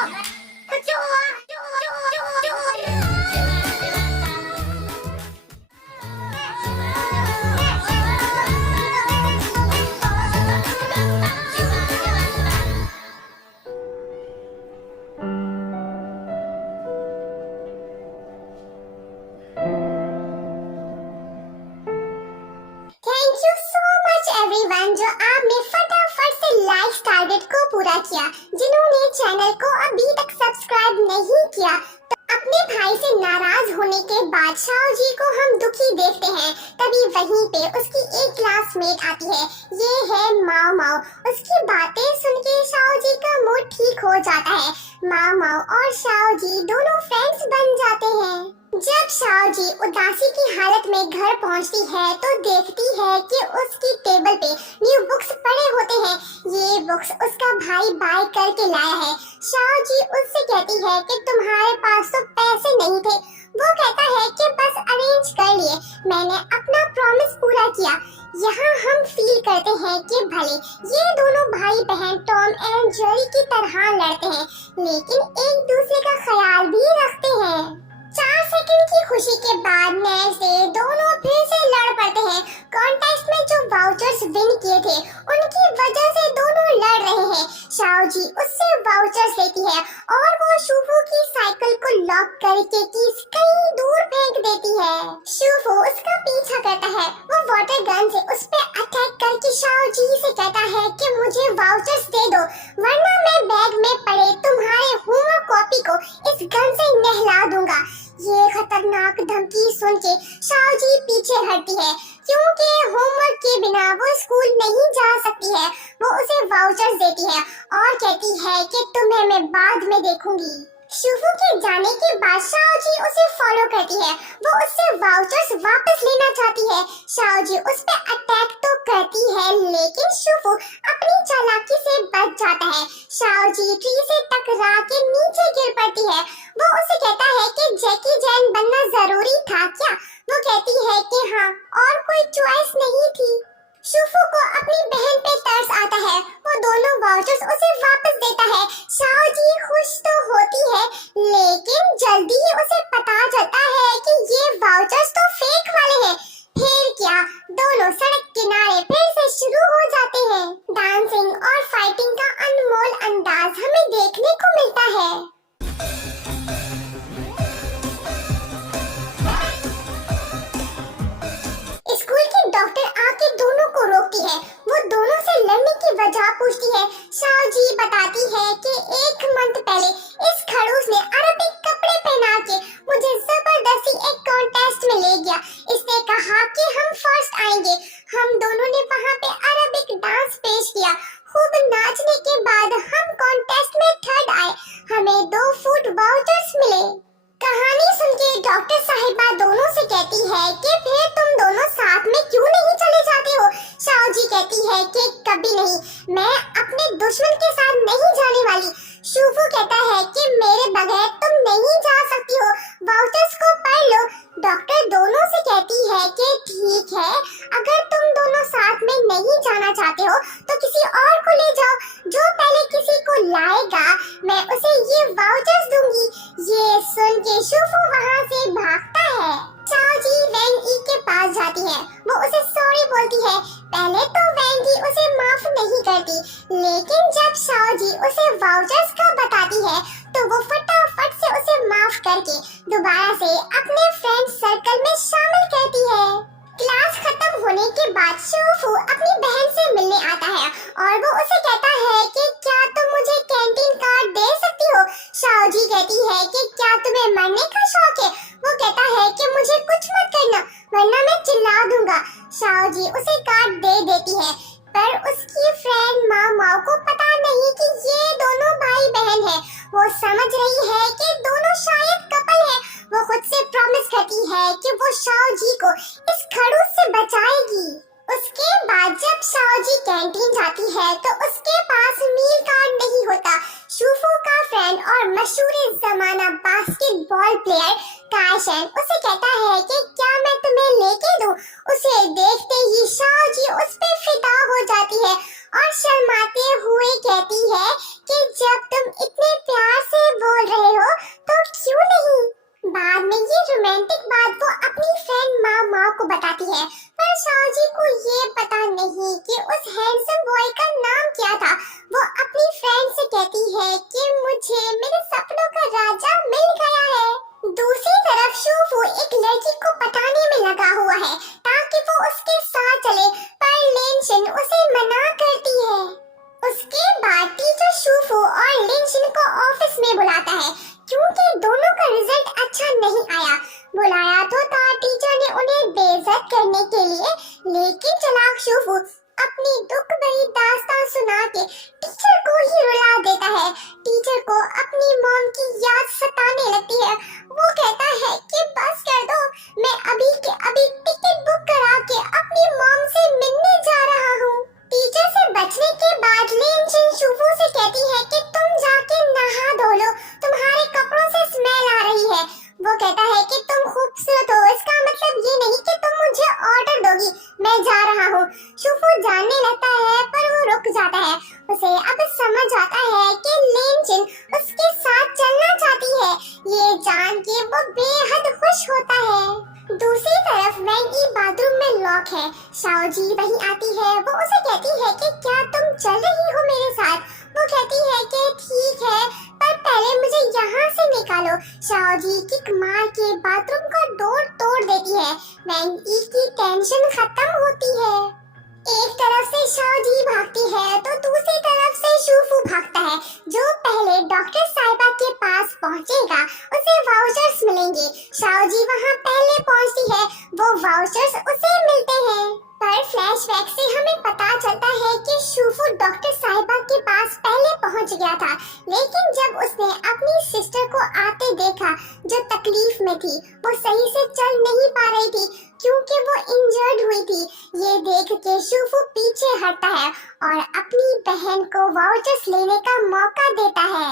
Thank you so much everyone जो आपने फटाफट से लाइक टारगेट को पूरा किया। जिन्होंने चैनल को अभी तक सब्सक्राइब नहीं किया तो अपने भाई से नाराज होने के बाद शाओ जी को हम दुखी देखते हैं। तभी वहीं पे उसकी एक क्लासमेट आती है, ये है माओ माओ। उसकी बातें सुन के शाओ जी का मूड ठीक हो जाता है। माओ माओ और शाओ जी दोनों फ्रेंड्स बन जाते हैं। जब शाओ जी उदासी की हालत में घर पहुंचती है तो देखती है कि उसकी टेबल पे न्यू बुक्स पड़े होते हैं। ये बुक्स उसका भाई बाय करके लाया है। शाओ जी उससे कहती है कि तुम्हारे पास तो पैसे नहीं थे। वो कहता है कि बस अरेंज कर लिए, मैंने अपना प्रॉमिस पूरा किया। यहाँ हम फील करते हैं कि भले ये दोनों भाई बहन टॉम एंड जेरी की तरह लड़ते हैं लेकिन एक दूसरे का ख्याल भी रखते हैं। 4 सेकंड की खुशी के बाद नेक्स्ट डे दोनों फिर से लड़ पड़ते हैं। कॉन्टेस्ट में जो वाउचर्स विन किए थे उनकी वजह से दोनों लड़ रहे हैं। शाओ जी उससे वाउचर्स लेती है और वो शूफू की साइकिल को लॉक करके कीज कहीं दूर फेंक देती है। शूफू उसका पीछा करता है। वो वाटर गन से उस पे अटैक करके शाओ जी से कहता है कि मुझे वाउचर्स दे दो वरना मैं बैग में पड़े तुम्हारे होमवर्क कॉपी को इस गन से नहला दूंगा। ये खतरनाक धमकी सुन के शाओ जी पीछे हटती है क्योंकि होमवर्क के बिना वो स्कूल नहीं जा सकती है। वो उसे वाउचर्स देती है और कहती है कि तुम्हें मैं बाद में देखूंगी। शूफू के जाने के बाद शाओ जी उसे फॉलो करती है। वो उससे वाउचर्स वापस लेना चाहती है। शाओ जी उस पे अटैक तो करती है लेकिन शूफू अपनी चालाकी से बच जाता है। शाओ जी ट्री से टकरा के नीचे गिर पड़ती है। वो उसे कहता है कि जैकी जैन बनना जरूरी था क्या? वो कहती है कि हाँ, और कोई चॉइस नहीं थी। शूफू को अपनी बहन पे तरस आता है। वो दोनों वाउचर्स उसे वापस देता है। शाओ जी खुश तो होती है लेकिन जल्दी ही उसे पता चलता है कि ये वाउचर्स तो फेक वाले हैं। फिर क्या, दोनों सड़क किनारे फिर से शुरू हो जाते हैं। डांसिंग और फाइटिंग का अनमोल अंदाज हमें देखने को मिलता है। स्कूल की डॉक्टर आके दोनों को रोकती है। वो दोनों से लड़ने की वजह पूछती है। शाओ जी बताती है कि 1 मंथ पहले इस खड़ूस ने अरबिक कपड़े पहना के मुझे जबरदस्ती एक कॉन्टेस्ट में ले गया। इसने कहा कि हम फर्स्ट आएंगे। हम दोनों ने वहाँ पे अरबिक डांस पेश किया। खूब नाचने के बाद हम कॉन्टेस्ट में 3rd आए। हमें 2 फूड वाउचर्स मिले। कहानी सुन के डॉक्टर साहिबा दोनों से कहती है कि फिर तुम दोनों साथ में क्यों नहीं चले जाते हो? शाओ जी कहती है कि कभी नहीं, मैं अपने दुश्मन के साथ नहीं जाने वाली। शूफू कहता है कि मेरे बगैर तुम नहीं जा सकती हो, वाउचर्स को पढ़ लो। डॉक्टर दोनों से कहती है कि ठीक है, अगर तुम दोनों साथ में नहीं जाना चाहते हो तो किसी और को ले जाओ। जो पहले किसी को लाएगा मैं उसे ये वाउचर्स दूंगी। ये सुन के शूफू वहाँ से भागता है। शाओ जी वैंग ई के पास जाती है। वो उसे सॉरी बोलती है। पहले तो वैंग ई उसे माफ नहीं करती लेकिन जब शाओ जी उसे वाउचर्स का बताती है तो वो फटाफट से उसे माफ करके दोबारा से अपने फ्रेंड सर्कल में शामिल करती है। क्लास खत्म होने के बाद शूफू अपनी बहन से मिलने आता है और वो उसे कहता है कि क्या तुम मुझे कैंटीन कार्ड दे सकती हो? शाओ जी कहती है कि क्या तुम्हें मरने का शौक है? वो कहता है कि मुझे कुछ मत करना वरना मैं चिल्ला दूंगा। शाओ जी उसे कार्ड दे देती है पर उसकी फ्रेंड माओ को पता नहीं कि ये दोनों भाई बहन हैं। वो समझ रही है कि दोनों शायद कपल है। वो खुद से प्रॉमिस करती है कि वो शाओ जी को इस खड़ूस से बचाएगी। उसके बाद जब शाओ जी कैंटीन जाती है तो उसके पास मील कार्ड नहीं होता। शूफू का फ्रेंड और मशहूर जमाना बास्केटबॉल प्लेयर कायशन उसे कहता है कि क्या मैं तुम्हें लेके दूं? उसे देखते ही शाओ जी उस पे फिदा हो जाती है और शर्माते हुए कहती है कि जब तुम इतने प्यार से के टीचर को ही रुला देता है। टीचर को अपनी मॉम की याद सताने लगती है। वो कहता है कि बस कर दो, मैं अभी के अभी टिकट बुक करा के अपनी मॉम से मिलने जा रहा हूँ। टीचर से बचने के बाद लिन चिन शूफू से कहती है कि तुम जाके नहा धो लो, तुम्हारे कपड़ों से स्मेल आ रही है। वो कहता है कि तुम खूबसूरत हो, इसका मतलब ये नहीं कि तुम मुझे ऑर्डर दोगी, मैं जा रहा हूँ। शूफू जानने लगता है पर वो रुक जाता है। उसे अब समझ आता है कि लिन चिन उसके साथ चलना चाहती है। ये जान के वो बेहद खुश होता है। दूसरी तरफ वैंगी बाथरूम में लॉक है। शाओजी वहीं आती है। वो उसे कहती है कि क्या तुम चल रही हो मेरे साथ? वो कहती है कि ठीक है, पर पहले मुझे यहाँ से निकालो। शाओजी किक मार के बाथरूम का डोर तोड़ देती है। वैंगी की टेंशन खत्म होती है। एक तरफ से शाओजी भागती है तो दूसरी तरफ से शूफू भागता है। जो पहले डॉक्टर साहिबा के पास पहुंचेगा उसे वाउचर्स मिलेंगे। शाओजी वहां पहले पहुंचती है, वो वाउचर्स उसे मिलते हैं। पर फ्लैशबैक से हमें पता चलता है कि शूफू डॉक्टर साहिबा के पास पहले पहुंच गया था, लेकिन जब उसने अपनी सिस्टर को आते देखा जो तकलीफ में थी, वो सही से चल नहीं पा रही थी क्योंकि वो इंजर्ड हुई थी। ये देख के शूफू पीछे हटता है और अपनी बहन को वाउचर्स लेने का मौका देता है।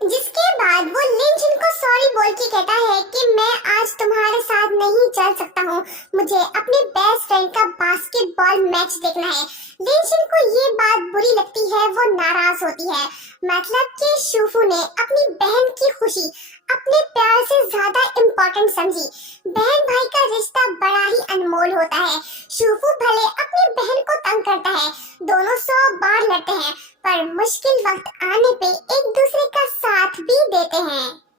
जिसके बाद वो लिन चिन को सॉरी बोल के कहता है कि मैं आज तुम्हारे साथ नहीं चल सकता हूँ, मुझे अपने बेस्ट फ्रेंड का बास्केटबॉल मैच देखना है। लिन चिन को ये बात बुरी लगती है, वो नाराज होती है। मतलब कि शूफू ने अपनी बहन की खुशी अपने प्यार से ज्यादा इम्पोर्टेंट समझी। बहन भाई का रिश्ता बड़ा ही अनमोल होता है। शूफू भले अपनी बहन को तंग करता है, दोनों 100 बार लड़ते हैं, पर मुश्किल वक्त आने पे एक दूसरे का साथ भी देते हैं।